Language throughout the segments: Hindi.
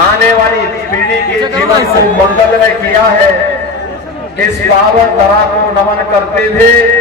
आने वाली पीढ़ी के जीवन को मंगलमय किया है। इस पावन धरा को नमन करते हुए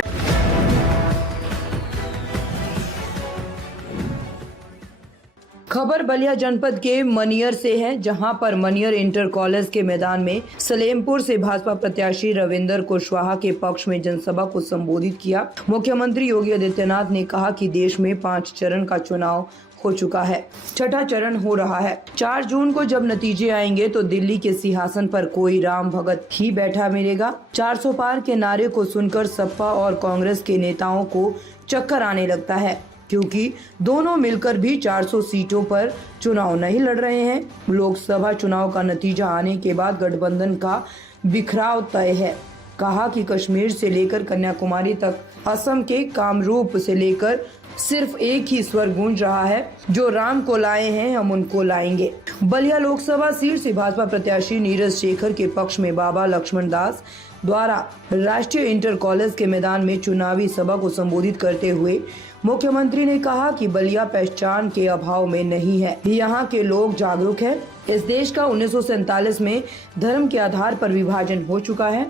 खबर बलिया जनपद के मनियर से है, जहां पर मनियर इंटर कॉलेज के मैदान में सलेमपुर से भाजपा प्रत्याशी रविंदर कुशवाहा के पक्ष में जनसभा को संबोधित किया। मुख्यमंत्री योगी आदित्यनाथ ने कहा कि देश में 5 चरण का चुनाव हो चुका है, 6ठा चरण हो रहा है। 4 जून को जब नतीजे आएंगे तो दिल्ली के सिंहासन पर कोई राम भगत ही बैठा मिलेगा। 400 पार के नारे को सुनकर सपा और कांग्रेस के नेताओं को चक्कर आने लगता है, क्योंकि दोनों मिलकर भी 400 सीटों पर चुनाव नहीं लड़ रहे हैं। लोकसभा चुनाव का नतीजा आने के बाद गठबंधन का बिखराव तय है। कहा कि कश्मीर से लेकर कन्याकुमारी तक, असम के कामरूप से लेकर सिर्फ एक ही स्वर गूंज रहा है, जो राम को लाए हैं हम उनको लाएंगे। बलिया लोकसभा सीट से भाजपा प्रत्याशी नीरज शेखर के पक्ष में बाबा लक्ष्मण दास द्वारा राष्ट्रीय इंटर कॉलेज के मैदान में चुनावी सभा को संबोधित करते हुए मुख्यमंत्री ने कहा कि बलिया पहचान के अभाव में नहीं है, यहाँ के लोग जागरूक हैं। इस देश का 1947 में धर्म के आधार पर विभाजन हो चुका है।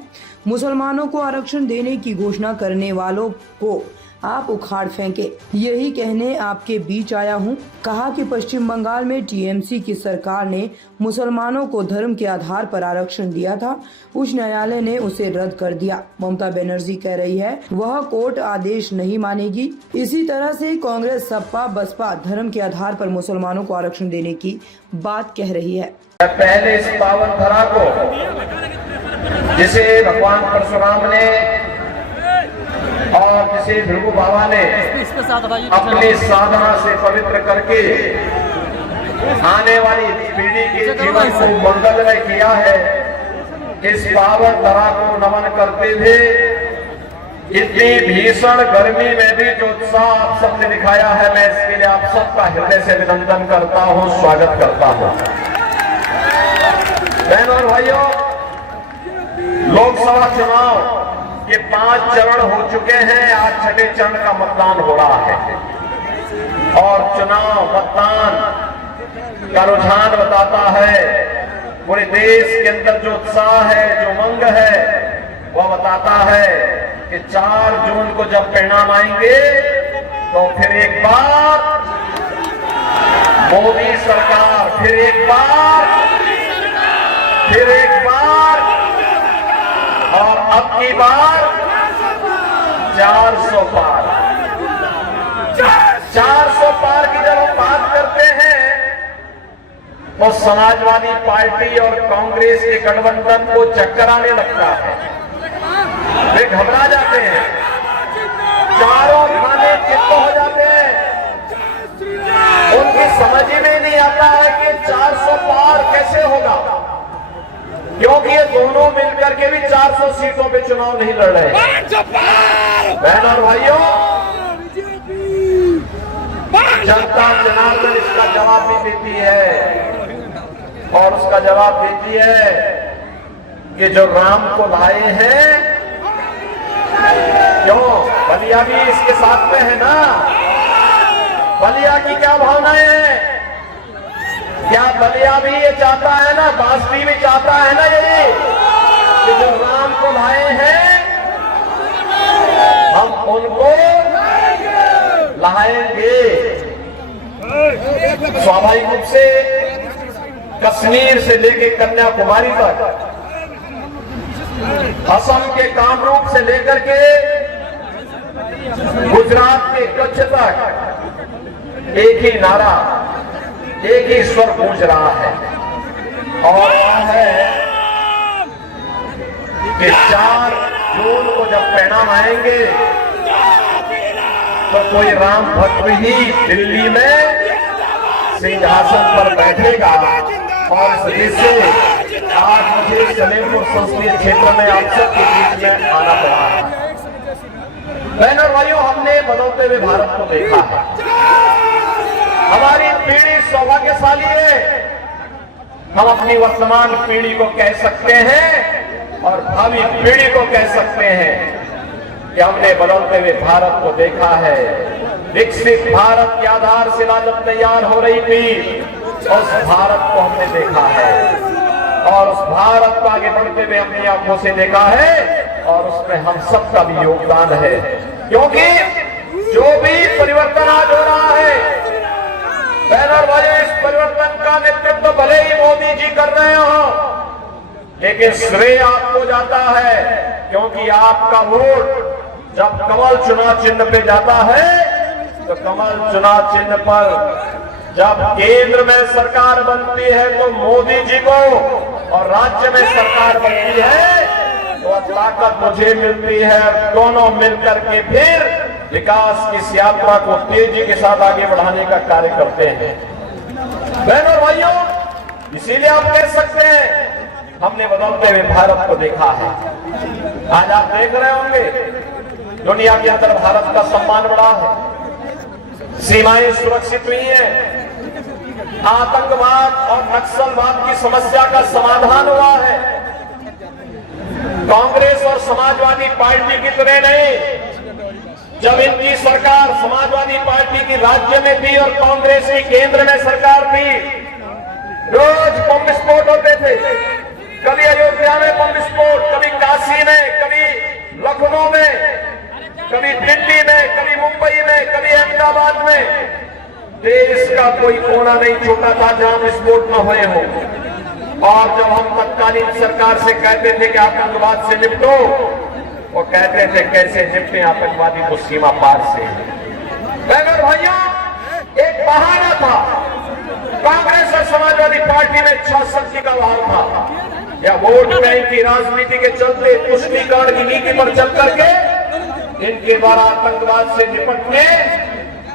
मुसलमानों को आरक्षण देने की घोषणा करने वालों को आप उखाड़ फेंके, यही कहने आपके बीच आया हूं। कहा कि पश्चिम बंगाल में टीएमसी की सरकार ने मुसलमानों को धर्म के आधार पर आरक्षण दिया था, उच्च न्यायालय ने उसे रद्द कर दिया। ममता बनर्जी कह रही है वह कोर्ट आदेश नहीं मानेगी। इसी तरह से कांग्रेस, सपा, बसपा धर्म के आधार पर मुसलमानों को आरक्षण देने की बात कह रही है। पहले इस पावन धरा को, जिसे भगवान परशुराम ने और जिसे भृगु बाबा ने अपनी साधना से पवित्र करके आने वाली पीढ़ी के जीवन को मंगलमय किया है, इस पावन धरा को नमन करते हुए इतनी भीषण गर्मी में भी जो उत्साह आप सबने दिखाया है, मैं इसके लिए आप सबका हृदय से अभिनंदन करता हूं, स्वागत करता हूं। बहनों और भाइयों, लोकसभा चुनाव ये 5 चरण हो चुके हैं। आज 6ठे चरण का मतदान हो रहा है और चुनाव मतदान का रुझान बताता है, पूरे देश के अंदर जो उत्साह है, जो उमंग है, वह बताता है कि 4 जून को जब परिणाम आएंगे तो फिर एक बार मोदी सरकार, फिर एक बार और अब की बार 400 पार। 400 पार की जब हम बात करते हैं तो समाजवादी पार्टी और कांग्रेस के गठबंधन को चक्कर आने लगता है, वे घबरा जाते हैं, चारों खाने चित्त हो जाते हैं। उनकी समझ ही में नहीं आता है कि 400 पार कैसे होगा, क्योंकि ये दोनों मिलकर के भी 400 सीटों पे चुनाव नहीं लड़ रहे हैं। बहनों और भाइयों, जनता जनार्दन इसका जवाब भी देती है और उसका जवाब देती है कि जो राम को लाए हैं, क्यों बलिया भी इसके साथ में है ना। बलिया की क्या भावनाएं हैं, क्या बलिया भी ये चाहता है ना, बास्ती भी चाहता है ना यही कि जो राम को लाए हैं हम उनको लाएंगे। स्वाभाविक रूप से कश्मीर से लेकर कन्याकुमारी तक, असम के कामरूप से लेकर के गुजरात के कच्छ तक एक ही नारा, एक ही स्वर गूंज रहा है और वह है कि 4 जून को जब परिणाम आएंगे तो कोई राम भक्त ही दिल्ली में सिंहासन पर बैठेगा। और इस वजह से आज मुझे सलेमपुर संसदीय क्षेत्र में आप सबके बीच में आना पड़ा है। बहनों और भाइयों, हमने बदलते हुए भारत को देखा है। हमारी पीढ़ी सौभाग्यशाली है, हम अपनी वर्तमान पीढ़ी को कह सकते हैं और भावी पीढ़ी को कह सकते हैं कि हमने बदलते हुए भारत को देखा है। विकसित भारत की आधारशिला जब तैयार हो रही थी उस भारत को हमने देखा है और उस भारत को आगे बढ़ते हुए हमने आंखों से देखा है और उसमें हम सबका भी योगदान है, क्योंकि जो भी परिवर्तन आज हो रहा है बहनों भाइयों, इस परिवर्तन का नेतृत्व भले ही मोदी जी कर रहे हो, लेकिन श्रेय आपको जाता है, क्योंकि आपका वोट जब कमल चुनाव चिन्ह पे जाता है तो कमल चुनाव चिन्ह पर जब केंद्र में सरकार बनती है तो मोदी जी को और राज्य में सरकार बनती है तो ताकत मुझे मिलती है। दोनों मिलकर के फिर विकास की इस यात्रा को तेजी के साथ आगे बढ़ाने का कार्य करते हैं। बहनों और भाइयों, इसीलिए आप कह सकते हैं हमने बदलते हुए भारत को देखा है। आज आप देख रहे होंगे दुनिया के अंदर भारत का सम्मान बढ़ा है, सीमाएं सुरक्षित हुई हैं, आतंकवाद और नक्सलवाद की समस्या का समाधान हुआ है। कांग्रेस और समाजवादी पार्टी की तरह नहीं, जब इनकी सरकार समाजवादी पार्टी की राज्य में थी और कांग्रेस की केंद्र में सरकार थी, रोज बम विस्फोट होते थे। कभी अयोध्या में बम विस्फोट, कभी काशी में, कभी लखनऊ में, कभी दिल्ली में, कभी मुंबई में, कभी अहमदाबाद में। देश का कोई कोना नहीं छोटा था जहां विस्फोट न हुए हो। और जब हम तत्कालीन सरकार से कहते थे कि आतंकवाद से निपटो, वो कहते थे कैसे निपटे आतंकवादी को सीमा पार से। बहनों भाइयों, एक बहाना था, कांग्रेस और समाजवादी पार्टी में इच्छा शक्ति का भाव था, या वोट बैंक की राजनीति के चलते तुष्टीकरण की नीति पर चल करके इनके द्वारा आतंकवाद से निपटने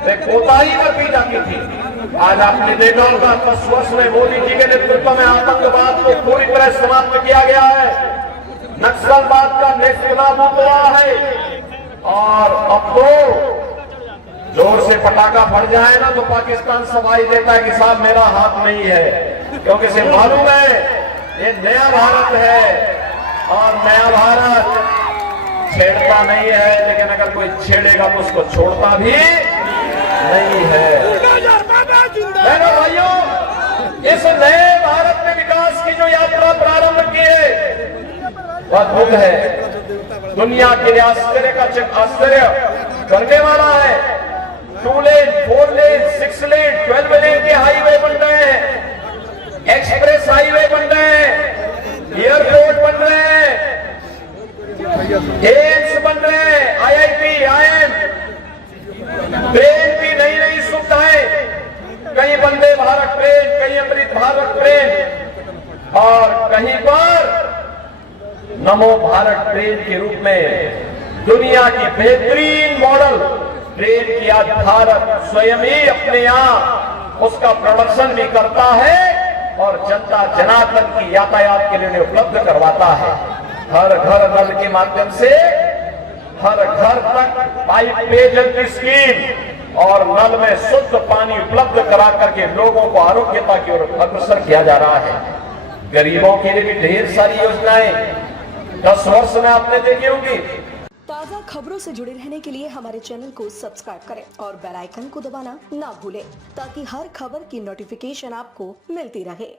कोताही बरती जाती थी। आज आपने देखा होगा 10 वर्ष में मोदी जी के नेतृत्व में आतंकवाद को पूरी तरह समाप्त किया गया है, नक्सलवाद का नेस्तनाबूद हुआ है। और अब तो जोर से पटाखा फट जाए ना तो पाकिस्तान सफाई देता है कि साहब मेरा हाथ नहीं है, क्योंकि इसे मालूम है ये नया भारत है और नया भारत छेड़ता नहीं है, लेकिन अगर कोई छेड़ेगा तो उसको छोड़ता भी नहीं है। बहनों भाइयों, इस नए भारत में विकास की जो यात्रा प्रारंभ की है वह अद्भुत है, दुनिया के लिए आश्चर्य करने वाला है। 2 लेन, 4 लेन, 6 लेन, 12 लेन के हाईवे बन रहे हैं, एक्सप्रेस हाईवे बन रहे हैं, एयरपोर्ट बन रहे हैं, एम्स बन रहे हैं, IIT, IIM, ट्रेन की नई नई सुविधाएं, कहीं वंदे भारत ट्रेन, कहीं अमृत भारत ट्रेन और कहीं पर नमो भारत ट्रेन के रूप में दुनिया की बेहतरीन मॉडल ट्रेन की आज भारत स्वयं ही अपने यहाँ उसका प्रोडक्शन भी करता है और जनता जनार्दन की यातायात के लिए उपलब्ध करवाता है। हर घर नल के माध्यम से हर घर तक पाइप पेयजल की स्कीम और नल में शुद्ध पानी उपलब्ध करा करके लोगों को आरोग्यता की ओर अग्रसर किया जा रहा है। गरीबों के लिए भी ढेर सारी योजनाएं 10 वर्ष में आपने देखी होंगी। ताज़ा खबरों से जुड़े रहने के लिए हमारे चैनल को सब्सक्राइब करें और बेल आइकन को दबाना ना भूलें, ताकि हर खबर की नोटिफिकेशन आपको मिलती रहे।